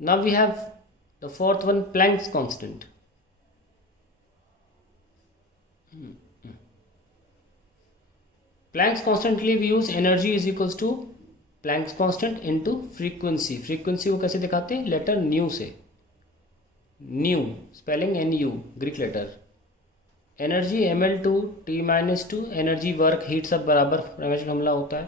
Now we have the fourth one, Planck's constant. Planck's constantly we use energy is equals to Planck's constant into frequency. Frequency को कैसे दिखाते हैं? Letter nu से. Nu spelling NU Greek letter. Energy ml2 T-2, energy work heat सब बराबर formula होता है.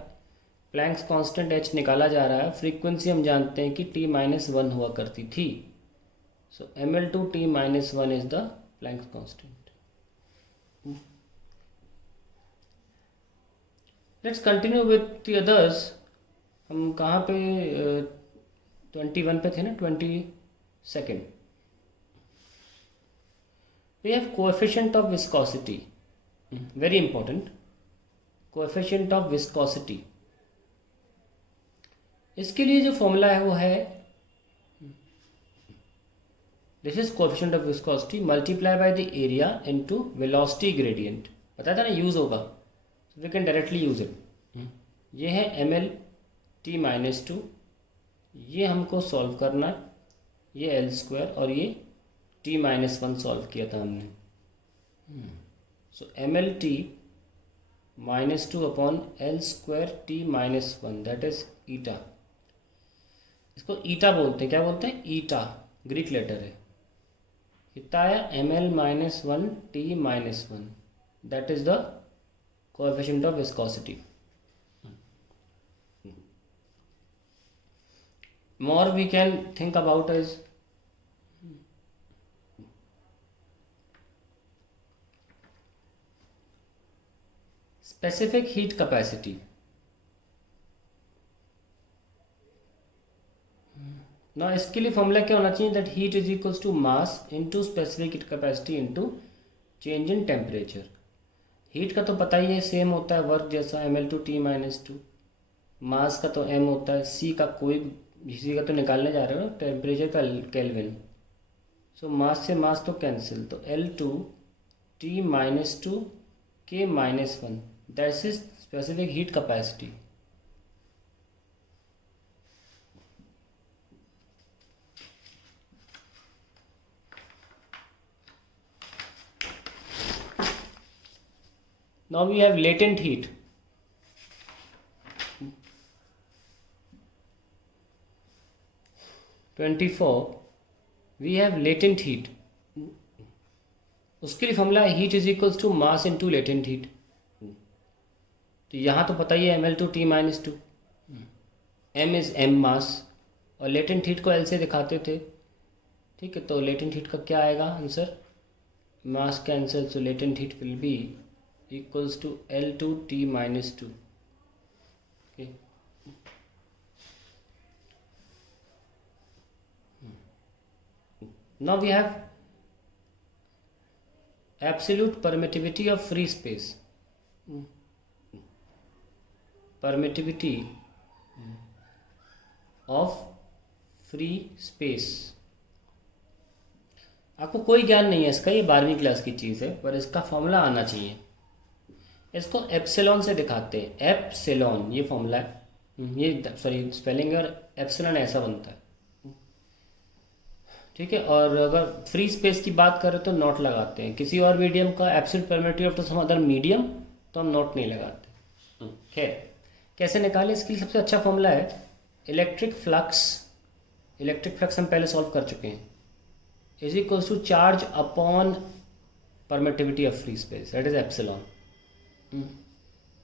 Planck's constant h निकाला जा रहा है. फ्रीक्वेंसी हम जानते हैं कि T-1 हुआ करती थी. सो ml2 T-1 is the Planck's constant. Let's continue with the others. हम कहाँ पे 21 पे थे ना, 22. We have coefficient of viscosity. Very important. Coefficient of viscosity. इसके लिए जो फॉर्मूला है वो है, this is coefficient of viscosity multiply by the area into velocity gradient. बताया था ना यूज होगा, we can directly use it. ये है ml/T-2. ये हमको सॉल्व करना है. ये L² और ये T-1 सॉल्व किया था हमने. सो ml/T-2 upon L² T-1 that is eta. इसको ईटा बोलते हैं. क्या बोलते हैं? ईटा ग्रीक लेटर है. कितना आया? ml-1 T-1 that is the coefficient of viscosity. More we can think about is specific heat capacity. Now इसके लिए फॉर्मूला क्या होना चाहिए? That heat is equals to mass into specific heat capacity into change in temperature. Heat का तो पता ही है, same होता है वर्क जैसा ml2 T-2. मास का तो m होता है. c का कोई किसी का तो निकालने जा रहे हो, टेम्परेचर का केल्विन. सो मास से मास तो कैंसिल, तो L2 T-2 K-1 that is specific heat capacity. Now we have latent heat. We have latent heat. उसके लिए फॉर्मूला है heat is equals to mass into latent heat. तो यहाँ तो पता ही है ml2 T-2. m is m मास और latent heat को L से दिखाते थे. ठीक है, तो लेटेंट हीट का क्या आएगा answer? Mass cancel, so latent heat will be equals to L2 T-2. Okay. Now we have absolute permittivity of free space. Permittivity of free space. आपको कोई ज्ञान नहीं है इसका, ये 12वीं क्लास की चीज़ है, पर इसका फॉर्मूला आना चाहिए. इसको एप्सिलॉन से दिखाते हैं. एप्सिलॉन ये फॉर्मूला है, ये सॉरी स्पेलिंग है, और एप्सिलॉन ऐसा बनता है. ठीक है, और अगर फ्री स्पेस की बात करें तो नॉट लगाते हैं. किसी और मीडियम का absolute permittivity of some other medium तो हम नॉट नहीं लगाते. खैर, कैसे निकालें? इसके लिए सबसे अच्छा फॉर्मूला है इलेक्ट्रिक फ्लक्स. इलेक्ट्रिक फ्लक्स हम पहले सॉल्व कर चुके हैं. Is equals to charge upon permittivity of free space that is epsilon.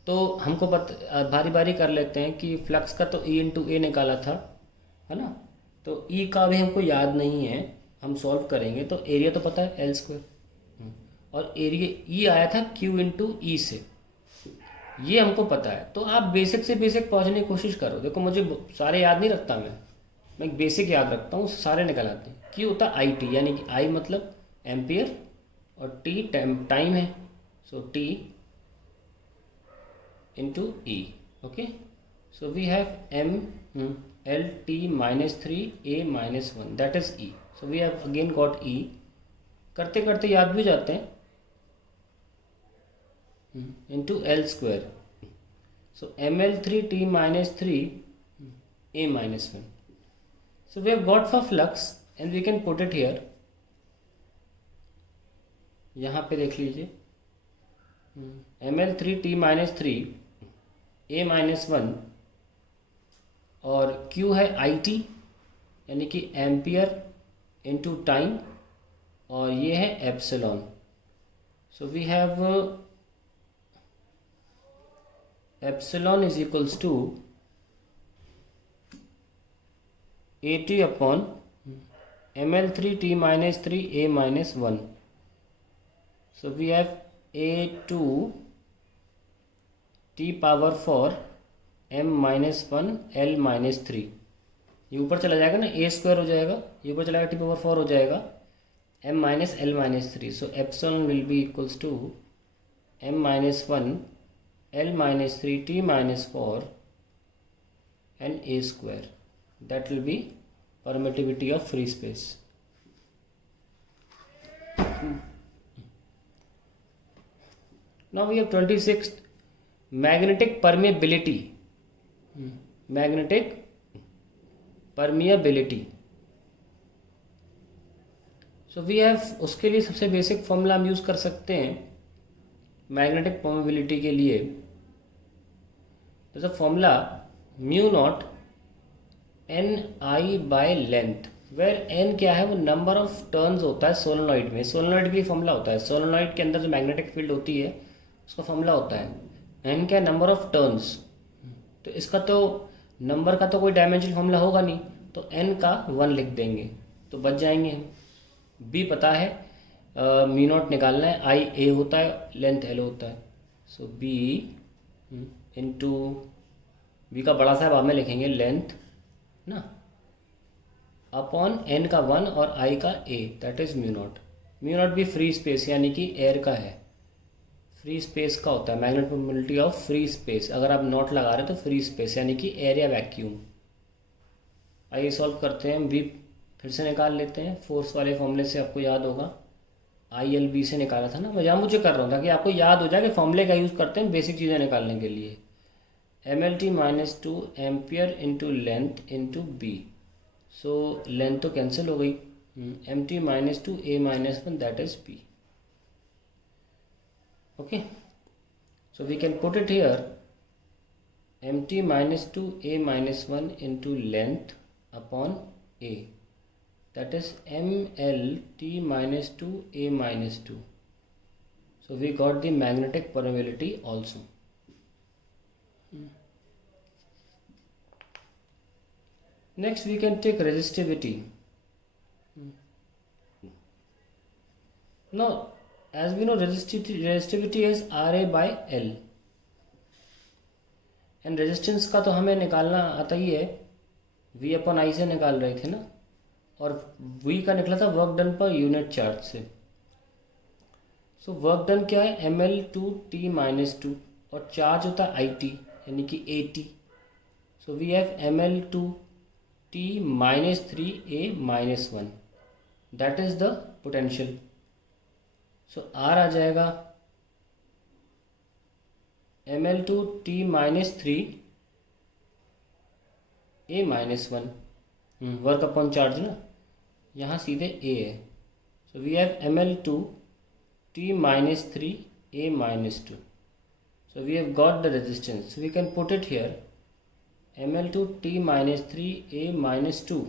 तो हमको बारी बारी कर लेते हैं कि फ्लक्स का तो E इंटू ए निकाला था, है ना. तो E का भी हमको याद नहीं है, हम सॉल्व करेंगे. तो एरिया तो पता है L², और एरिया E आया था Q इंटू ई से, ये हमको पता है. तो आप बेसिक से बेसिक पहुंचने की कोशिश करो. देखो मुझे सारे याद नहीं रखता, मैं बेसिक याद रखता हूँ, सारे निकल आते हैं. Q होता है IT, यानी कि I मतलब एम्पियर और T टाइम है. सो T into E. Okay, so we have L/T-3 A-1 that is E. So we have again got E. करते करते याद भी जाते हैं. into L². So ml3 T-3 A-1. So we have got for flux and we can put it here. यहाँ पे देख लीजिए ml3t-3 a-1 और Q है IT यानी कि एम्पियर इनटू टाइम और ये है epsilon. So we have epsilon is equals to AT upon ml3t-3 a-1. So we have a2 t power 4 m-1 l-3. ये ऊपर चला जाएगा ना, a स्क्वायर हो जाएगा, ये ऊपर चला जाएगा, t पावर 4 हो जाएगा m-l-3. So epsilon will be equals to m-1 l-3 t-4 and a square. That will be permittivity of free space. Now we have 26th, magnetic permeability. Magnetic permeability. So we have, उसके लिए सबसे basic formula हम use कर सकते हैं magnetic permeability के लिए. तो formula mu naught NI by length, where N क्या है, वो नंबर ऑफ टर्न्स होता है सोलेनॉइड में. सोलेनॉइड के लिए फॉर्मूला होता है, सोलेनॉइड के अंदर जो मैग्नेटिक फील्ड होती है उसका फॉर्मूला होता है N क्या है, नंबर ऑफ टर्न्स. तो इसका तो नंबर का तो कोई डायमेंशनल फॉर्मूला होगा नहीं, तो N का 1 लिख देंगे तो बच जाएंगे हम. B पता है, म्यू नॉट निकालना है, I A होता है, लेंथ L होता है. सो B इंटू B का बड़ा सा बाद में लिखेंगे लेंथ ना, अपॉन N का 1 और I का A, that is mu naught. Mu naught भी फ्री स्पेस यानी कि एयर का है, फ्री स्पेस का होता है, magnetic permeability of free space. अगर आप नॉट लगा रहे हो तो फ्री स्पेस यानी कि एयर या वैक्यूम. आइए सॉल्व करते हैं. B फिर से निकाल लेते हैं, फोर्स वाले फॉर्मूले से आपको याद होगा, ILB से निकाला था ना, मैं मुझे कर रहा हूँ ताकि आपको याद हो जाए कि फॉर्मूले का यूज़ करते हैं बेसिक चीज़ें निकालने के लिए. mlt-2 ampere into length into B. So length तो कैंसिल हो गई, mt-2 a-1 that is B. Okay, so we can put it here, mt-2 a-1 into length upon A, that is mlt-2 a-2. So we got the magnetic permeability also. Next we can take resistivity. Now as we know, resistivity is RA by L. And resistance का तो हमें निकालना आता ही है, V upon I से निकाल रहे थे ना, और V का निकला था वर्क डन पर यूनिट चार्ज से. सो वर्क डन क्या है, ml2t-2 और चार्ज होता है IT यानी कि AT. So we have ml2t-3 a-1, that is the potential. So R आ जाएगा ml2t-3 a-1, work upon charge ना, यहाँ सीधे A है. So we have ml2t-3 a-2. So we have got the resistance. We can put it here, ml2t-3 a-2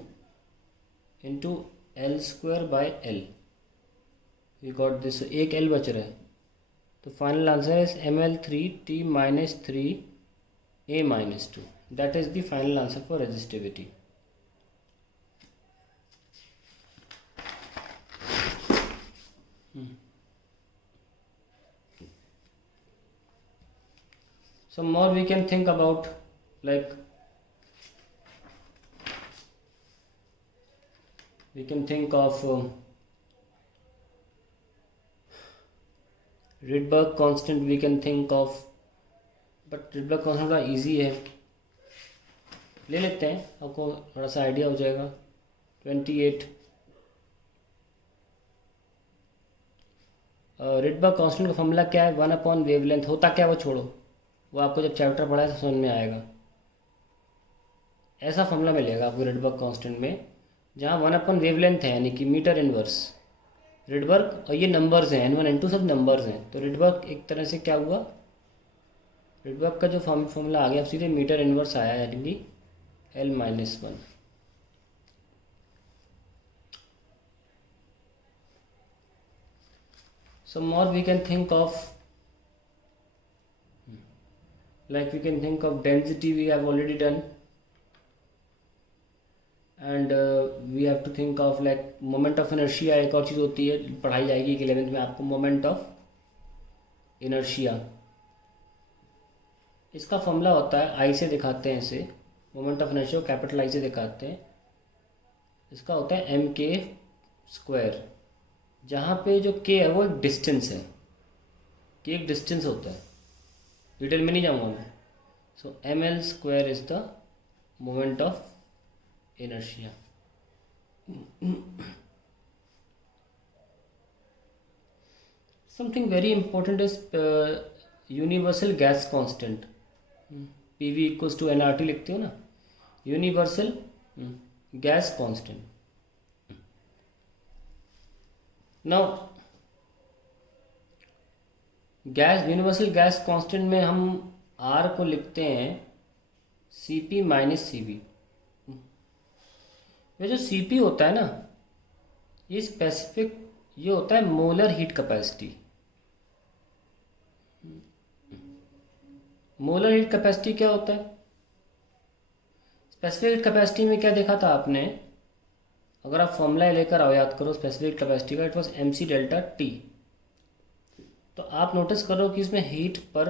into L square by L. We got this. एक L बच रहा है, तो final answer is ml3t-3 a-2. That is the final answer for resistivity. Some more we can think about, like we can think of Rydberg constant, we can think of, but Rydberg constant का easy है, ले लेते हैं, आपको थोड़ा सा idea हो जाएगा. 28 Rydberg constant का फॉर्मूला क्या है, 1 अपॉन वेवलेंथ. होता क्या वो छोड़ो, वो आपको जब चैप्टर पढ़ा है तो समझ में आएगा. ऐसा फॉर्मूला मिलेगा आपको Rydberg कांस्टेंट में, जहाँ 1 वेव लेंथ है यानी कि मीटर इनवर्स रिडबर्ग, और ये नंबर्स हैं N1 N2 सब नंबर्स हैं, तो रिडबर्ग एक तरह से क्या हुआ, रिडबर्ग का जो फॉर्मूला आ गया सीधे मीटर इनवर्स आया यानी कि L-1। Some more we can think of, like we can think of density, we have already done, and we have to think of like moment of inertia। एक और चीज़ होती है, पढ़ाई जाएगी कि 11th में आपको moment of inertia। इसका फॉर्मूला होता है, आई से दिखाते हैं इसे, मोमेंट ऑफ इनर्शिया को कैपिटल आई से दिखाते हैं, इसका होता है mk², जहाँ पे जो k है वो एक डिस्टेंस है, k एक डिस्टेंस होता है, डिटेल में नहीं जाऊँगा मैं। सो ml² is the moment of inertia। Something very important is universal gas constant, PV equals to nRT लिखते हो ना, universal gas constant. Now gas universal gas constant में हम R को लिखते हैं Cp माइनस Cv। ये जो Cp होता है ना, ये स्पेसिफिक, ये होता है molar heat capacity. Molar heat capacity क्या होता है, स्पेसिफिक हीट कैपेसिटी में क्या देखा था आपने, अगर आप फॉर्मूला लेकर आओ, याद करो स्पेसिफिक हीट कैपेसिटी का, it was mc delta T. तो आप नोटिस करो कि इसमें हीट पर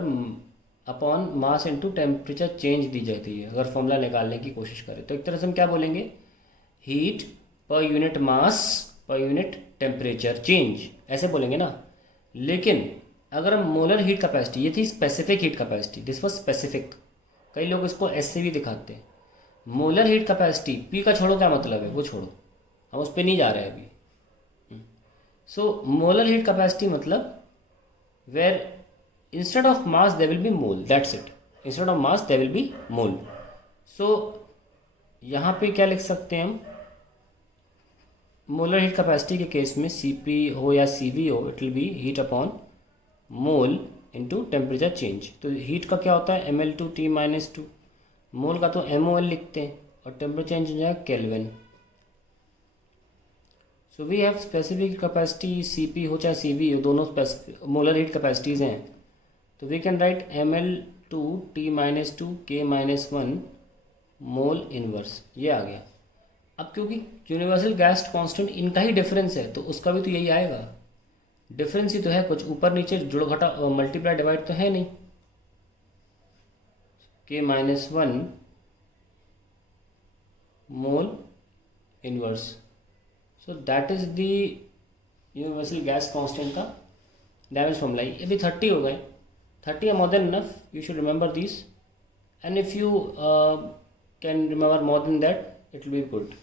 upon mass into temperature change the जाती है। अगर फॉर्मूला निकालने की कोशिश करें तो एक तरह से हम क्या बोलेंगे, heat per unit mass per unit temperature change, ऐसे बोलेंगे ना। लेकिन अगर हम मोलर हीट कैपेसिटी, ये थी specific heat capacity, this was specific, कई लोग इसको एस से भी दिखाते हैं। मोलर हीट कैपेसिटी, पी का छोड़ो क्या मतलब है, वो छोड़ो, हम उस पर नहीं जा रहे अभी। सो मोलर हीट कैपेसिटी मतलब where instead of mass there will be mole, that's it, instead of mass there will be mole. So यहाँ पे क्या लिख सकते हैं हम, मोलर हीट कैपेसिटी के केस में Cp हो या Cv हो, it will be heat upon mole into temperature change. तो हीट का क्या होता है mL2T-2, मोल का तो MOL लिखते हैं, और टेम्परेचर चेंज हो जाएगा kelvin. So we have specific capacity, Cp हो चाहे Cv हो, दोनों मोलर हीट कैपेसिटीज हैं। तो we can write mL2T-2 K-1 mole inverse, ये आ गया। अब क्योंकि यूनिवर्सल गैस कांस्टेंट इनका ही डिफरेंस है, तो उसका भी तो यही आएगा, डिफरेंस ही तो है, कुछ ऊपर नीचे जुड़ घटा मल्टीप्लाई डिवाइड तो है नहीं। K-1 mole inverse, so that is the universal gas constant का डैमेज फॉर्मूला। अभी 30 हो गए, 30 are more than enough, you should remember these, and if you can remember more than that, it will be good.